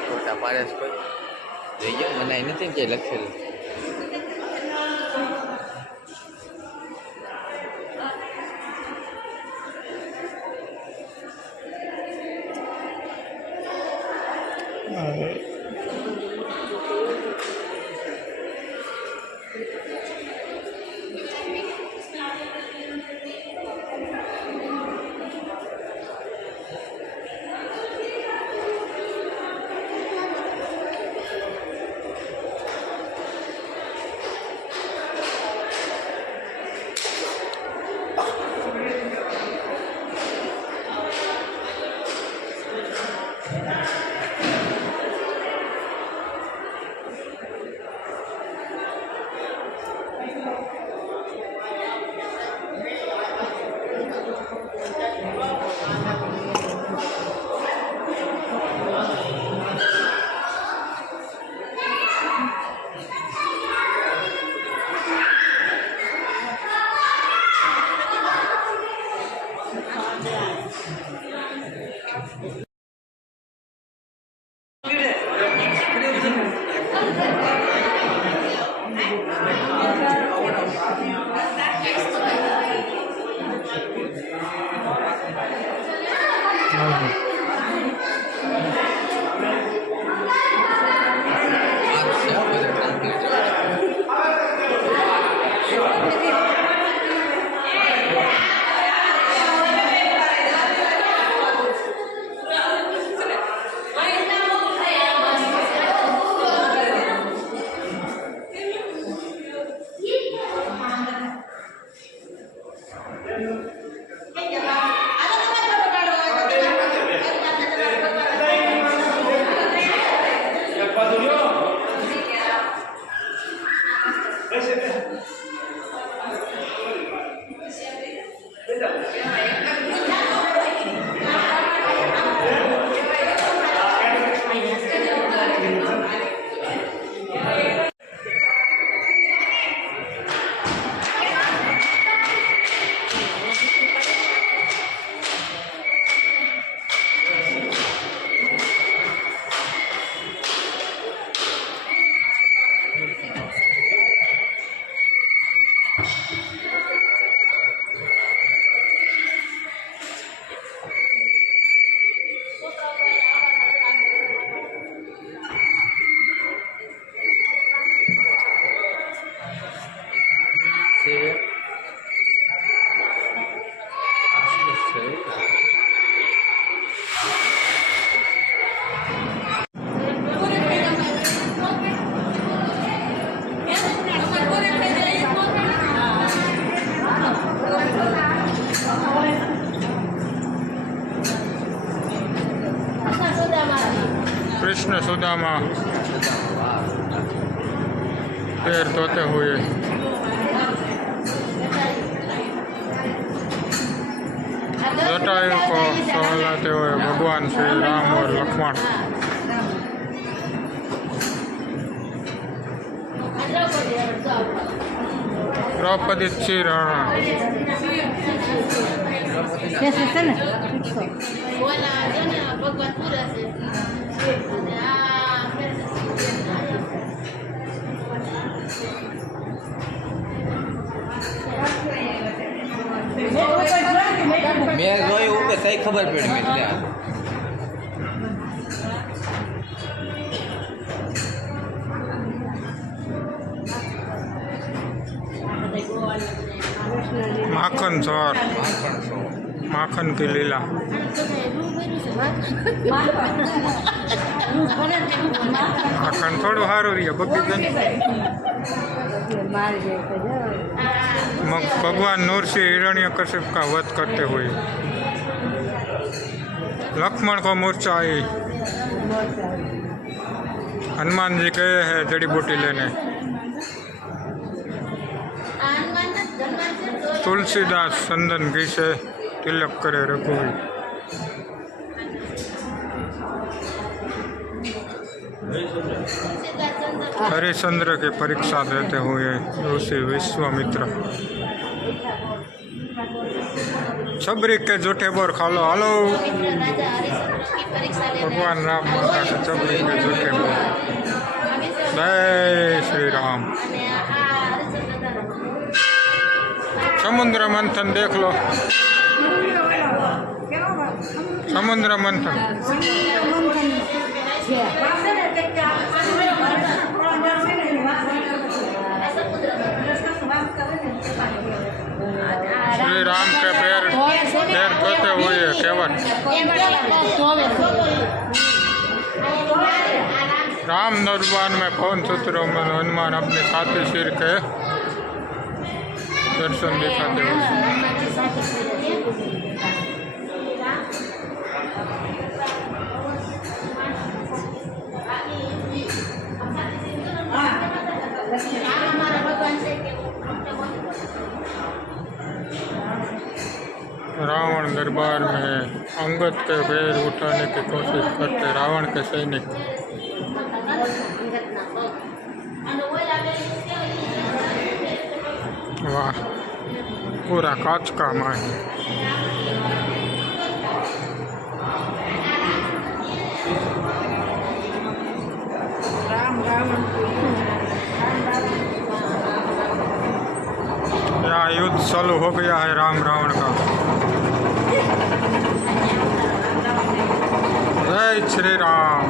ફોટા પાડે છે કોઈ જોઈ ગયો બનાવી નથી કે લખેલું कृष्ण सुदामा पैर धोते हुए जटायु को सहलाते हुए भगवान श्री राम और लक्ष्मण। द्रौपदी क्षीरण ખબર પડી મેં ત્યાં माखन सर माखन की लीला माखन थोड़ा हारो रही है भगवान नूरसिंह हिरण्यकशिप का वध करते हुए लक्ष्मण को मूर्छा आई। हनुमान जी गए हैं जड़ी बूटी लेने। तुलसीदास चंदन घी से तिलक करे रघुवीर। हरिश्चंद्र की परीक्षा देते हुए ऋषि विश्वामित्र। छबरी के जूठे बोर खा लो हलो। भगवान राम माता से छबरी के जूठे बोर। जय श्री राम। समुद्र मंथन देख लो। समुद्र मंथन श्री राम के पैर धोते हुए केवट। राम दरबार में पवन सूत्रों में हनुमान अपने साथी सिर के दर्शन दिखाते हुए। रावण दरबार में अंगद के पैर उठाने की कोशिश करते रावण के सैनिक। वाह पूरा कांच का माह। यहाँ युद्ध चालू हो गया है राम रावण का। जय श्री राम।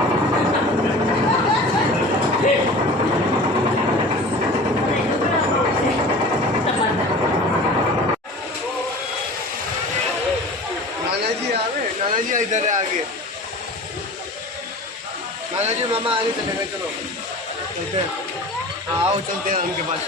नानाजी इधर है आगे। नानाजी मामा आगे चले गए। चलो चलते हैं। हाँ आओ चलते हैं उनके पास।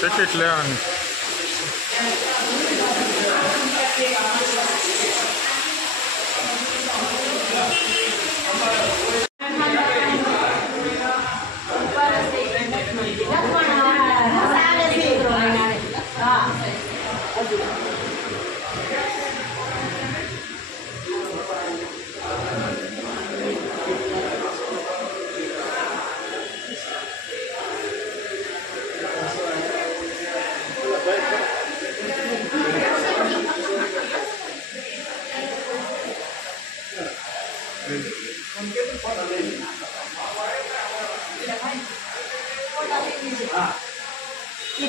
टिकट ले आनी।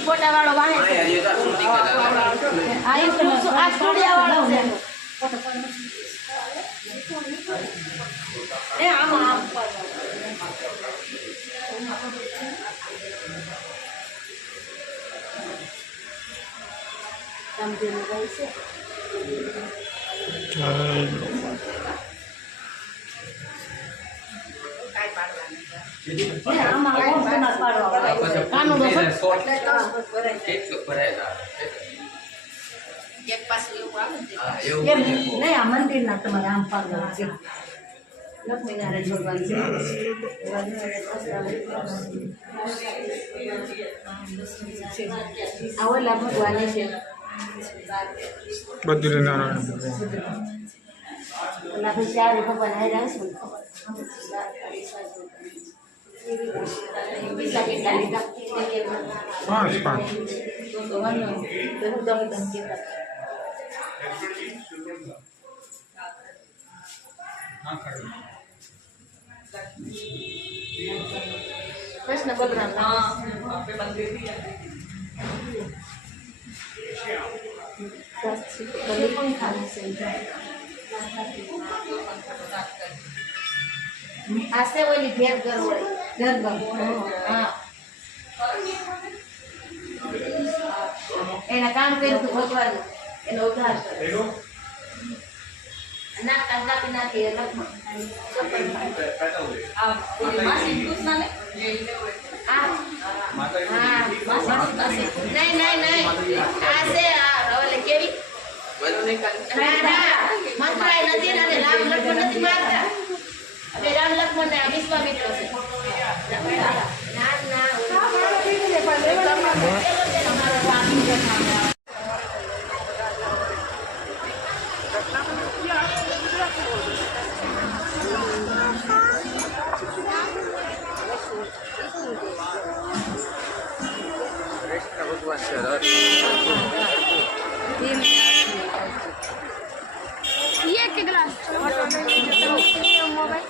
फोटा वालों वाले आई तो आज स्टूडियो वालों ने ए आम आम हम देने गए से नहीं मंदिर ना तुम्हारा आम पाल लक्ष्मी नारायण भगवान से आवला भगवान से बद्रीनारायण लाभ चार भगवान है रहा सुन पाँच पाँच हाँ કૃષ્ણ બલરામ ગલી પણ ખાલી છે આ છે ઓલી ઘેર ઘર હા એના કામ કર્યું હતું ભગવાન એનો ઉદ્ધાર કર્યો ના કાંદા નાખી લખમાં નહીં આ છે ઓલે કેવી મંત્રાય નથી ને રામ લક્ષ્મણ નથી મારતા હવે રામ લક્ષ્મણ ને વિશ્વામિત્ર છે ભગવાન છે ये के ग्लास मोबाइल